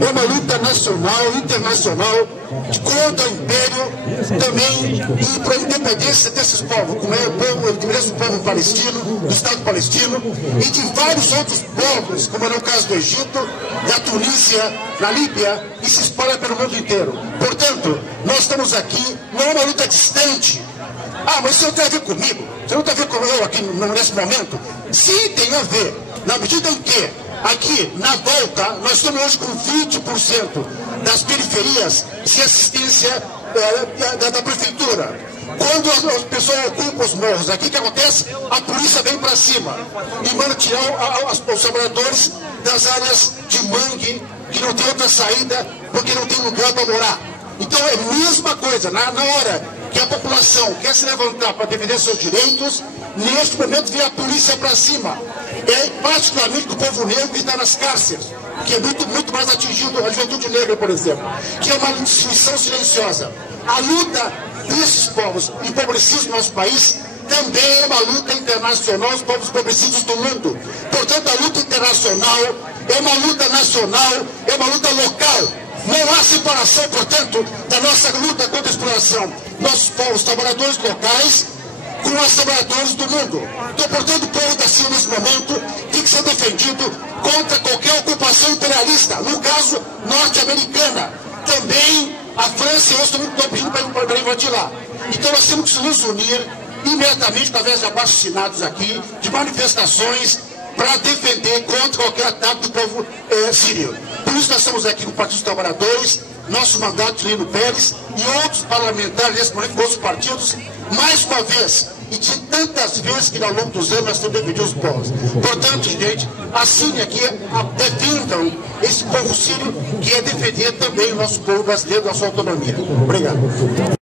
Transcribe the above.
é uma luta nacional, internacional, contra o império também e para a independência desses povos, como é o interesse do povo palestino, do Estado palestino e de vários outros povos, como é o caso do Egito, da Tunísia, da Líbia, e se espalha pelo mundo inteiro. Portanto, nós estamos aqui, não é uma luta distante. Ah, mas isso não tem a ver comigo, você não tem a ver com eu aqui nesse momento? Sim, tem a ver, na medida em que aqui, na volta, nós estamos hoje com 20% das periferias sem assistência da prefeitura. Quando as pessoas ocupam os morros aqui, o que acontece? A polícia vem para cima e manda tirar os trabalhadores das áreas de mangue, que não tem outra saída, porque não tem lugar para morar. Então é a mesma coisa, na hora que a população quer se levantar para defender seus direitos, neste momento vem a polícia para cima. É particularmente do povo negro que está nas cárceres, que é muito mais atingido, a juventude negra, por exemplo, que é uma instituição silenciosa. A luta desses povos empobrecidos do nosso país também é uma luta internacional, os povos empobrecidos do mundo. Portanto, a luta internacional é uma luta nacional, é uma luta local. Não há separação, portanto, da nossa luta contra a exploração. Nossos povos, trabalhadores locais, com os trabalhadores do mundo. Então, portanto, o povo da Síria, nesse momento, tem que ser defendido contra qualquer ocupação imperialista, no caso, norte-americana. Também a França e outros estão pedindo para invadir lá. Então, nós temos que nos unir imediatamente, através de abaixo-assinados aqui, de manifestações, para defender contra qualquer ataque do povo sírio. Por isso nós estamos aqui com o Partido dos Trabalhadores, nosso mandato, Lino Pérez, e outros parlamentares, nesse momento, outros partidos, mais uma vez, e de tantas vezes que ao longo dos anos nós temos defendido os povos. Portanto, gente, assine aqui, defendam esse povo sírio, que é defender também o nosso povo brasileiro, a sua autonomia. Obrigado.